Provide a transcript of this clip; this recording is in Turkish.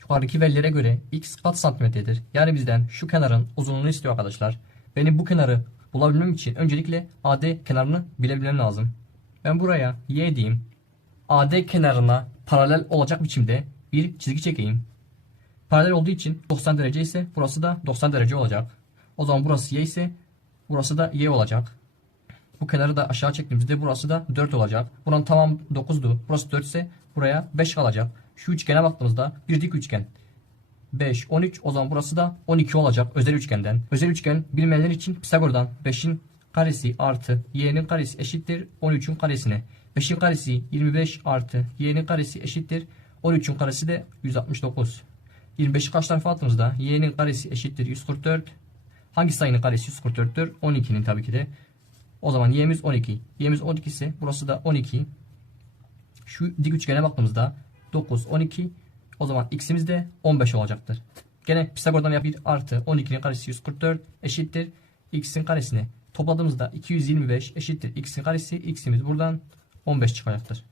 yukarıdaki verilere göre x kaç santimetredir? Yani bizden şu kenarın uzunluğunu istiyor arkadaşlar. Benim bu kenarı bulabilmem için öncelikle AD kenarını bilebilmem lazım. Ben buraya y diyeyim. AD kenarına paralel olacak biçimde bir çizgi çekeyim. Paralel olduğu için 90 derece ise burası da 90 derece olacak. O zaman burası y ise burası da y olacak. Bu kenarı da aşağı çektiğimizde burası da 4 olacak. Buranın tamam 9'du. Burası 4 ise buraya 5 kalacak. Şu üçgene baktığımızda bir dik üçgen. 5, 13 o zaman burası da 12 olacak özel üçgenden. Özel üçgen bilmeyenler için Pisagor'dan 5'in karesi artı y'nin karesi eşittir 13'ün karesine. 5'in karesi 25 artı y'nin karesi eşittir 13'ün karesi de 169. 25'i kaç tarafa attığımızda y'nin karesi eşittir 144. Hangi sayının karesi 144'tür? 12'nin tabii ki de. O zaman y'miz 12. Y'miz 12 ise burası da 12. Şu dik üçgene baktığımızda 9, 12. O zaman x'imiz de 15 olacaktır. Gene Pisagor'dan yap 1 artı 12'nin karesi 144 eşittir x'in karesine. Topladığımızda 225 eşittir x'in karesi. x'imiz buradan 15 çıkacaktır.